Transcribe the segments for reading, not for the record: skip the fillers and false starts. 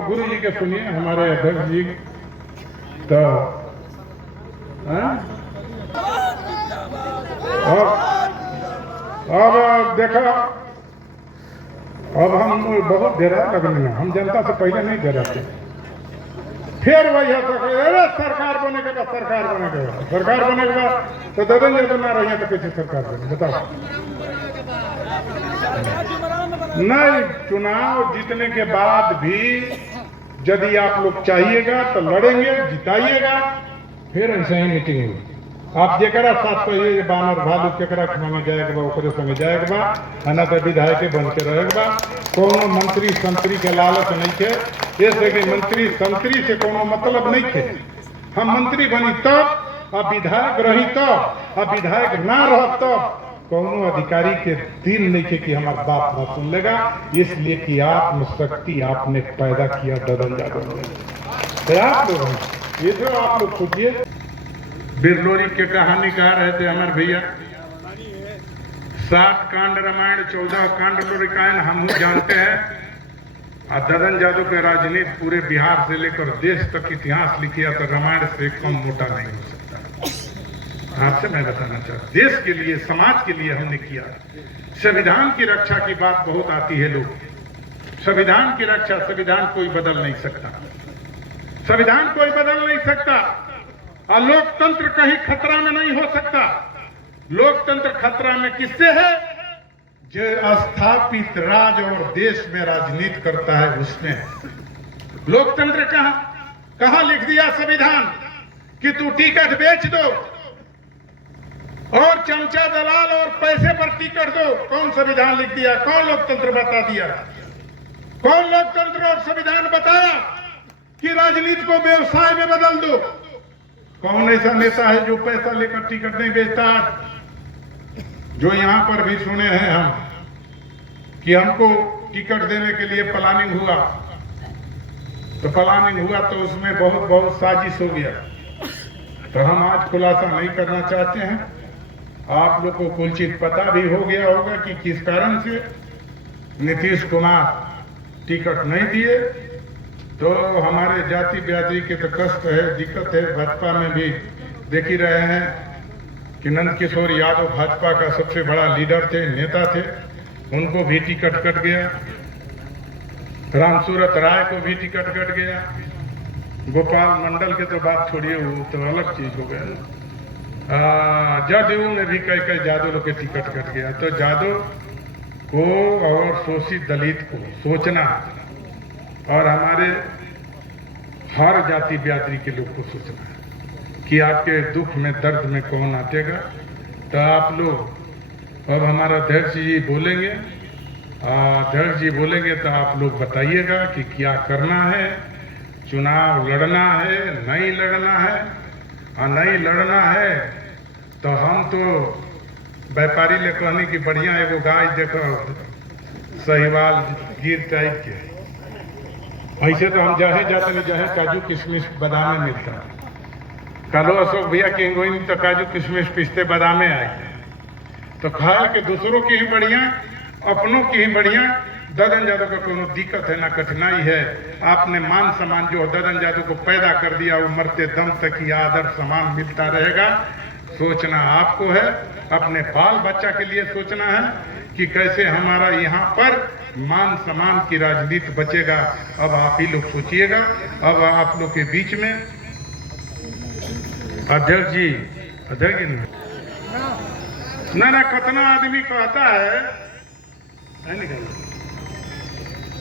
गुरु जी के सुनिए, हमारे अध्यक्ष जी। तो अब देखो, अब हम बहुत देर लगने हैं, हम जनता से पहले नहीं दे रहे थे। फिर वही है सरकार बनेगा, सरकार बनेगा, सरकार बनेगा तो ददन जब ना रही तो कैसे सरकार बने, बताओ। नहीं, चुनाव जीतने के बाद भी यदि आप लोग चाहिएगा तो लड़ेंगे, जिताइएगा, फिर ऐसे ही मीटिंग होगी। आप जेकरा साथ कहिए बानर भालू केकरा संगे जाएगा ओकरे संगे जाएगा, ना तो विधायक बन के रहेगा। कोनो मंत्री संतरी के लालच नहीं थे, जैसे कि मंत्री संतरी से कोनो मतलब नहीं थे। हम मंत्री बनी तब, अब विधायक रही तब, अब विधायक ना रह तब कोनो अधिकारी के दिल नहीं थे कि हमारा बात ना सुन लेगा, इसलिए कि आत्मशक्ति आपने पैदा किया ददन यादव ने। आप लोग ये जो आप लोग सोचिए, बिरलोरी के कहानी कहा रहे थे हमारे भैया, 7 कांड रामायण 14 कांड लोरिकायन हम जानते हैं। और ददन यादव के राजनीति पूरे बिहार से लेकर देश तक इतिहास लिखिया तो रामायण से कम मोटा नहीं हो सकता। आपसे मैं बताना चाहता, देश के लिए समाज के लिए हमने किया। संविधान की रक्षा की बात बहुत आती है लोग, संविधान की रक्षा, संविधान कोई बदल नहीं सकता, संविधान कोई बदल नहीं सकता। और लोकतंत्र कहीं खतरा में नहीं हो सकता। लोकतंत्र खतरा में किससे है? जो स्थापित राज और देश में राजनीति करता है उसने। लोकतंत्र कहां लिख दिया संविधान कि तू टिकट बेच दो और चमचा दलाल और पैसे पर टिकट दो? कौन संविधान लिख दिया? कौन लोकतंत्र बता दिया? कौन लोकतंत्र और संविधान बताया कि राजनीति को व्यवसाय में बदल दो? कौन ऐसा नेता है जो पैसा लेकर टिकट नहीं बेचता? जो यहां पर भी सुने हैं हम कि हमको टिकट देने के लिए प्लानिंग हुआ, तो प्लानिंग हुआ तो उसमें बहुत साजिश हो गया। तो हम आज खुलासा नहीं करना चाहते हैं। आप लोग को कुलचित पता भी हो गया होगा कि किस कारण से नीतीश कुमार टिकट नहीं दिए। तो हमारे जाति बिरादरी के तो कष्ट है, दिक्कत है। भाजपा में भी देख ही रहे हैं कि नंद किशोर यादव भाजपा का सबसे बड़ा लीडर थे, नेता थे, उनको भी टिकट कट गया। रामसूरत राय को भी टिकट कट गया। गोपाल मंडल के तो बात छोड़िए, वो तो अलग चीज हो गया। जदयू में भी कई जादव लोग के टिकट कट गया। तो जादव को और शोषित दलित को सोचना और हमारे हर जाति बिरादरी के लोग को सोचना है कि आपके दुख में दर्द में कौन आतेगा। तो आप लोग, अब हमारा अध्यक्ष जी बोलेंगे, अध्यक्ष जी बोलेंगे तो आप लोग बताइएगा कि क्या करना है। चुनाव लड़ना है, नहीं लड़ना है? और नहीं लड़ना है तो हम तो व्यापारी ले कहने की बढ़िया एगो गाय देखो सहीवाल गिर टाइप के, ऐसे तो हम जहे जाते नहीं, जहे काजू किशमिश बादाम मिलता है। कलो अशोक भैया की इंगोइन तो काजू किशमिश पिस्ते बादामे आए, तो खाया कि दूसरों की ही बढ़िया, अपनों की ही बढ़िया। ददन यादव का कोनो दिक्कत है ना कठिनाई है। आपने मान सम्मान जो ददन यादव को पैदा कर दिया, वो मरते दम तक ही आदर सम्मान मिलता रहेगा। सोचना आपको है, अपने बाल बच्चा के लिए सोचना है कि कैसे हमारा यहाँ पर मान सम्मान की राजनीति बचेगा। अब आप ही लोग सोचिएगा। अब आप लोग के बीच में अध्यक्ष जी ना कितना आदमी कहता है,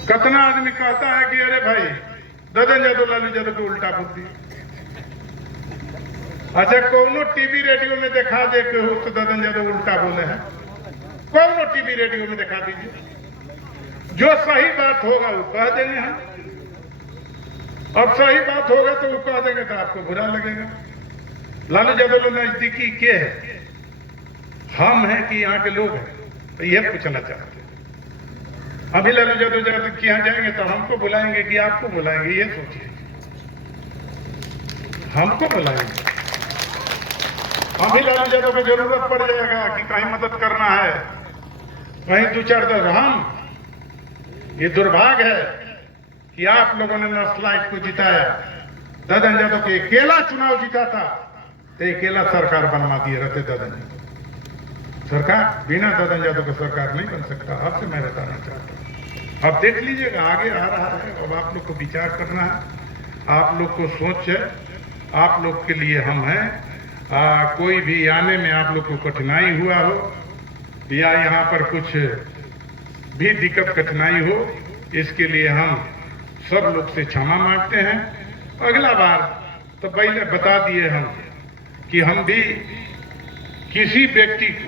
कितना आदमी कहता है कि अरे भाई ददन यादव लालू यादव को उल्टा बुद्धि। अच्छा, कौनो टीवी रेडियो में दिखा दे के हो तो ददन यादव उल्टा बोले हैं? कौनो टीवी रेडियो में दिखा दीजिए। जो सही बात होगा वो कह देंगे हम, अब सही बात होगा तो वो कह देंगे तो आपको बुरा लगेगा। लालू यादव नजदीकी के है, हम हैं कि यहाँ के लोग हैं? तो यह पूछना चाहते हैं। अभी लालू यादव के यहाँ जाएंगे तो हमको बुलाएंगे कि आपको बुलाएंगे? ये सोचिए, हमको बुलाएंगे। अभी लालू यादव को जरूरत पड़ जाएगा कि कहीं मदद करना है, कहीं 2-4 हम, ये दुर्भाग्य है कि आप लोगों ने नक्सलाइट को जिताया, ददन यादव के अकेला चुनाव जीता था तो अकेला सरकार बनवा दिए रहते ददन। सरकार बिना ददन यादव के सरकार नहीं बन सकता। आपसे मैं बताना चाहता हूँ, अब देख लीजिएगा आगे आ रहा है। अब आप लोग को विचार करना है, आप लोग को सोच है, आप लोग के लिए हम हैं। कोई भी आने में आप लोग को कठिनाई हुआ हो या यहाँ पर कुछ भी दिक्कत कठिनाई हो, इसके लिए हम सब लोग से क्षमा मांगते हैं। अगला बार तो पहले बता दिए हम कि हम भी किसी व्यक्ति को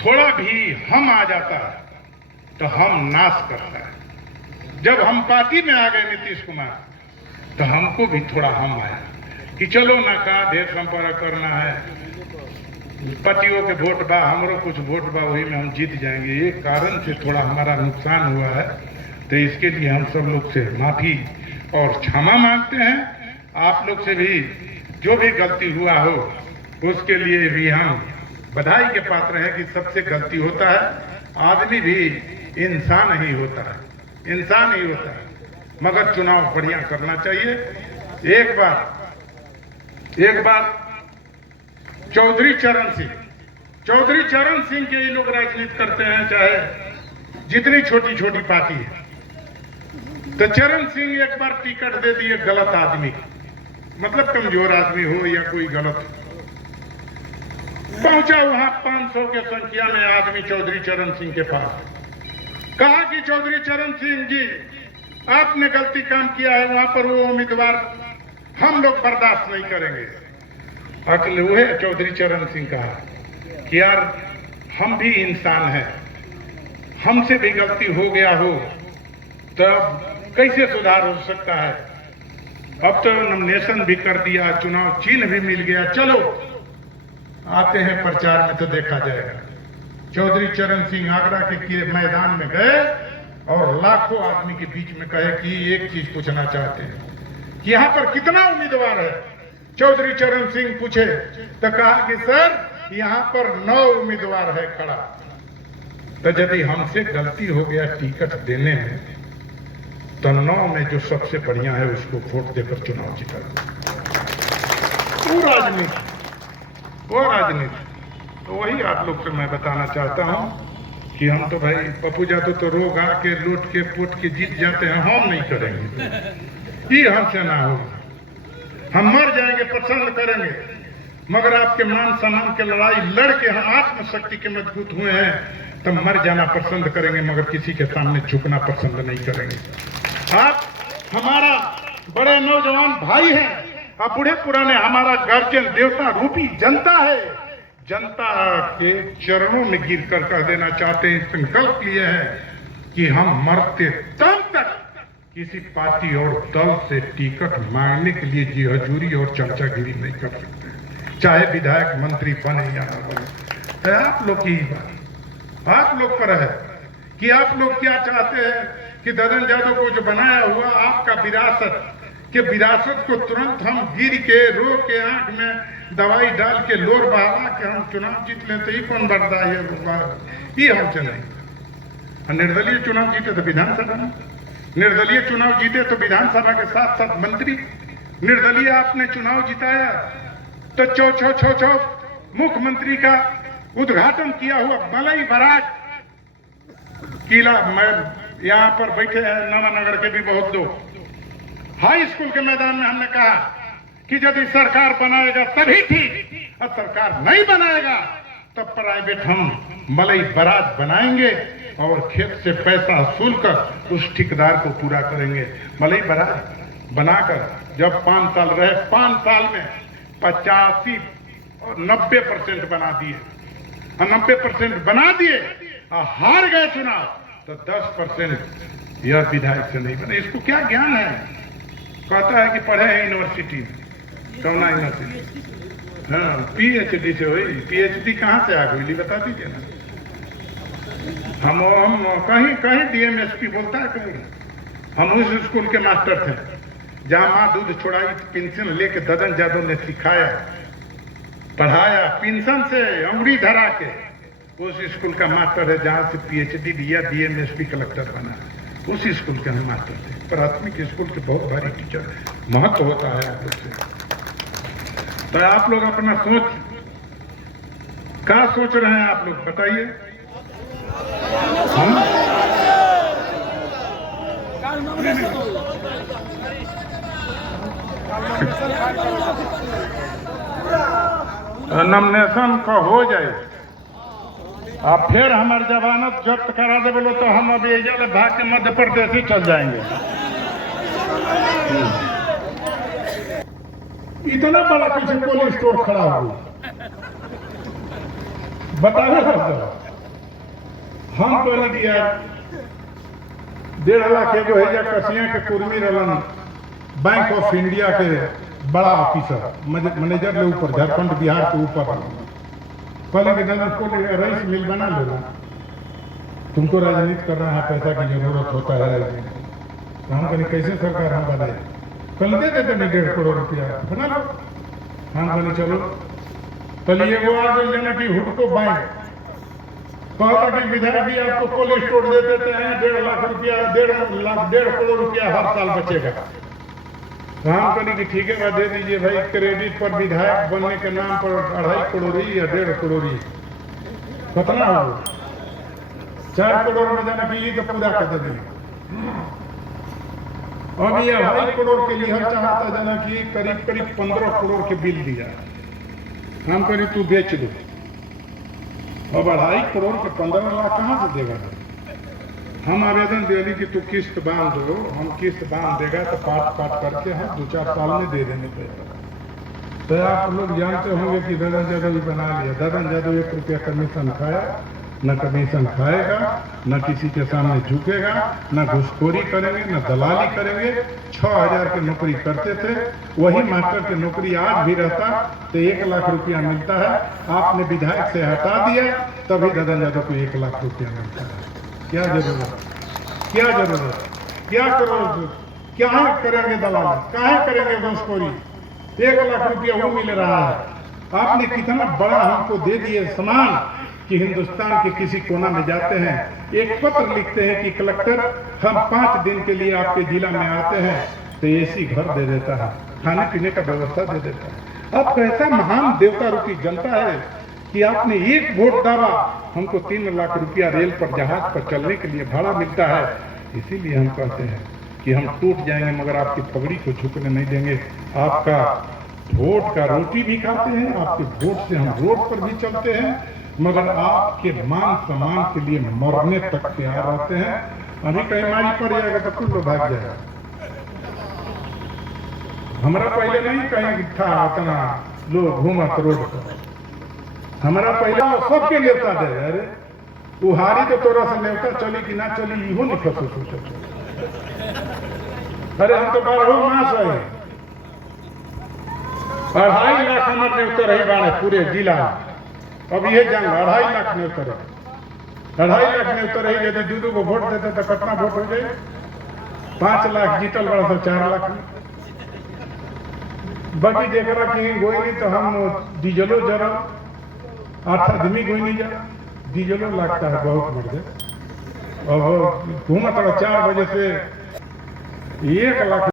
थोड़ा भी हम आ जाता है तो हम नाश करता है। जब हम पार्टी में आ गए नीतीश कुमार तो हमको भी थोड़ा हम आया कि चलो ना का ढेर संपर्क करना है, पार्टियों के वोट बा, हमरो कुछ वोट बा, वही में हम जीत जाएंगे। ये कारण से थोड़ा हमारा नुकसान हुआ है, तो इसके लिए हम सब लोग से माफी और क्षमा मांगते हैं। आप लोग से भी जो भी गलती हुआ हो उसके लिए भी हम बधाई के पात्र हैं कि सबसे गलती होता है। आदमी भी इंसान ही होता है, इंसान ही होता है, मगर चुनाव बढ़िया करना चाहिए। एक बार चौधरी चरण सिंह के ये लोग राजनीति करते हैं, चाहे जितनी छोटी छोटी पार्टी है, तो चरण सिंह एक बार टिकट दे दिए गलत आदमी, मतलब कमजोर आदमी हो या कोई गलत, पहुंचा वहां 500 के संख्या में आदमी चौधरी चरण सिंह के पास, कहा कि चौधरी चरण सिंह जी आपने गलती काम किया है, वहां पर वो उम्मीदवार हम लोग बर्दाश्त नहीं करेंगे। अकल हुए चौधरी चरण सिंह कहा कि यार हम भी इंसान हैं, हमसे भी गलती हो गया हो तो अब कैसे सुधार हो सकता है। अब तो नॉमिनेशन भी कर दिया, चुनाव चिन्ह भी मिल गया, चलो आते हैं प्रचार में तो देखा जाएगा। चौधरी चरण सिंह आगरा के मैदान में गए और लाखों आदमी के बीच में कहे कि एक चीज पूछना चाहते हैं कि यहाँ पर कितना उम्मीदवार है। चौधरी चरण सिंह पूछे तो कहा कि सर यहाँ पर 9 उम्मीदवार है खड़ा, तो यदि हमसे गलती हो गया टिकट देने में तो 9 में जो सबसे बढ़िया है उसको वोट देकर चुनाव जीता। वो राजनीति तो वही आप लोग से मैं बताना चाहता हूं कि हम तो भाई पप्पू जादव तो रोग आके लूट के पोट के जीत जाते हैं, हम नहीं करेंगे, ये हमसे ना हो। हम मर जाएंगे पसंद करेंगे, मगर आपके मान सम्मान के लड़ाई लड़के हम आत्मशक्ति के मजबूत हुए हैं तो मर जाना पसंद करेंगे, मगर किसी के सामने झुकना पसंद नहीं करेंगे। आप हमारा बड़े नौजवान भाई हैं, आप बूढ़े पुराने हमारा गार्जियन देवता रूपी जनता है। जनता के चरणों में गिर कर कह देना चाहते हैं, संकल्प लिए हैं कि हम मरते दम तक किसी पार्टी और दल से टिकट मांगने के लिए जी हजूरी और चर्चागिरी नहीं कर सकते, चाहे विधायक मंत्री बने या न बने। तो आप लोग की बात आप लोग पर है कि आप लोग क्या चाहते हैं कि ददन यादव को जो बनाया हुआ आपका विरासत को तुरंत हम गिर के रो के आंख में दवाई डाल के लोर बहा के हम चुनाव जीत लें, तो ये कौन बढ़ता है? ये हमसे नहीं। निर्दलीय चुनाव जीते तो विधानसभा में, निर्दलीय चुनाव जीते तो विधानसभा के साथ साथ मंत्री, निर्दलीय आपने चुनाव जिताया तो चौ मुख्यमंत्री का उद्घाटन किया हुआ मलई बराज किला में यहाँ पर बैठे हैं नवानगर के भी बहुत लोग। हाई स्कूल के मैदान में हमने कहा कि यदि सरकार बनाएगा तभी ठीक, और सरकार नहीं बनाएगा तब प्राइवेट हम मलई बराज बनाएंगे और खेत से पैसा वसूल कर उस ठेकेदार को पूरा करेंगे। मलई बराज बनाकर जब 5 साल रहे, 5 साल में 85 और 90% बना दिए, 90% बना दिए और हार गए चुनाव, तो 10% यह विधायक से नहीं बने। इसको क्या ज्ञान है? कहता है कि पढ़े हैं यूनिवर्सिटी में, कौना यूनिवर्सिटी? हाँ, PhD से हुई। PhD कहाँ से आ गई बता दीजिए ना। हम कहीं DMSP बोलता है कहीं। हम उस स्कूल के मास्टर थे जहाँ माँ दूध छोड़ाई, पेंशन लेके ददन यादव ने सिखाया, पढ़ाया, पेंशन से अंगुरी धरा के। उस स्कूल का मास्टर है जहाँ से PhD दिया, DMSP कलेक्टर बना। उस स्कूल के हम मास्टर थे। प्राथमिक स्कूल के बहुत भारी टीचर महत्व होता है आप लोग से। तो आप लोग अपना सोच क्या सोच रहे हैं आप लोग बताइए। नॉमिनेशन का हो जाए अब फिर हमारे जमानत जब्त करा दे बोलो तो हम अभी भाग के मध्य प्रदेश ही चल जाएंगे। इतना बड़ा पीछे कोल्ड स्टोर खड़ा हुआ बतावे हम तो नहीं किया 1.5 लाख एगो है कसिया के कुर्मी रलन बैंक ऑफ इंडिया के बड़ा ऑफिसर मैनेजर ले ऊपर झारखंड बिहार के ऊपर पहले के दिन उसको रईस मिल बना लेना। तुमको राजनीति करना है, पैसा की जरूरत होता है तो हम कहीं कैसे सरकार हम बनाए कल दे देते नहीं 1.5 करोड़ रुपया बना लो। हम कहीं चलो चलिए वो आ गए लेना कि हुडको बैंक कहता कि विधायक जी आपको कोल्ड स्टोर दे देते हैं 1.5 लाख रुपया 1.5 करोड़ रुपया हर साल बचेगा। हम कहीं कि ठीक है दे दीजिए भाई, क्रेडिट पर विधायक बनने के नाम पर 2.5 करोड़ या 1.5 करोड़ कितना हो 4 करोड़ में जाना कि ये तो पूरा कर देंगे। अब ये 2.5 करोड़ के लिए हम चाहता जाना कि करीब 15 करोड़ के बिल दिया। हम कहीं तू बेच दो अब 2.5 करोड़ के 15 लाख कहाँ से देगा। हम आवेदन दिली कि तू किस्त बांध दो, हम किस्त बांध देगा तो पाट करके हम 2-4 साल में दे देंगे पैसा। तो आप लोग जानते होंगे कि ददन यादव भी बना लिया। ददन यादव 1 रुपया कमीशन खाया न कमीशन खाएगा न किसी के सामने झुकेगा न घुसखोरी करेंगे न दलाली करेंगे। 6,000 की नौकरी करते थे, वही मास्टर की नौकरी आज भी रहता तो 1 लाख रुपया मिलता है। आपने विधायक से हटा दिया तभी ददन यादव को 1 लाख रुपया मिलता है। क्या जरूरत क्या करोड़ क्या करेंगे दलाल, कहाँ करेंगे घुसखोरी। 1 लाख रुपया वो मिल रहा है। आपने कितना बड़ा हमको दे दिए सामान कि हिंदुस्तान के किसी कोना में जाते हैं एक पत्र लिखते हैं कि कलेक्टर हम 5 दिन के लिए आपके जिला में आते हैं तो एसी घर दे देता है, खाने पीने का व्यवस्था दे देता है। अब कैसा महान देवता रूपी जनता है कि आपने 1 वोट डाला हमको 3 लाख रुपया रेल पर जहाज पर चलने के लिए भाड़ा मिलता है। इसीलिए हम कहते हैं कि हम टूट जाएंगे मगर आपकी पगड़ी को झुकने नहीं देंगे। आपका वोट का रोटी भी खाते हैं, आपके वोट से हम रोड पर भी चलते हैं मगर आपके मान सम्मान के लिए मरने तक तैयार रहते हैं। अभी कहीं मारी पड़ जाएगा तो कुल लोग भाग जाएगा। हमारा पहले नहीं कहीं था इतना लोग घूमत रोड पर, हमारा पहला सबके न्योता दे। अरे उहारी तो तोरा से न्योता चली कि ना चली इहो नहीं फसो सोचो। अरे हम तो 12 मास है 2.5 लाख हमारे न्योता रही बाड़े पूरे जिला। अब ये जंग 2.5 लाख न्योता रही 2.5 लाख न्योता रही। यदि 2 को वोट देते तो कितना वोट हो जाए। 5 लाख जीतल बड़ा तो 4 लाख बाकी देखा कि गोई नहीं तो हम डीजलो जरा 8 आदमी कोई नहीं जा डीजलो लगता है बहुत मर जाए। और घूमा थोड़ा 4 बजे से 1 लाख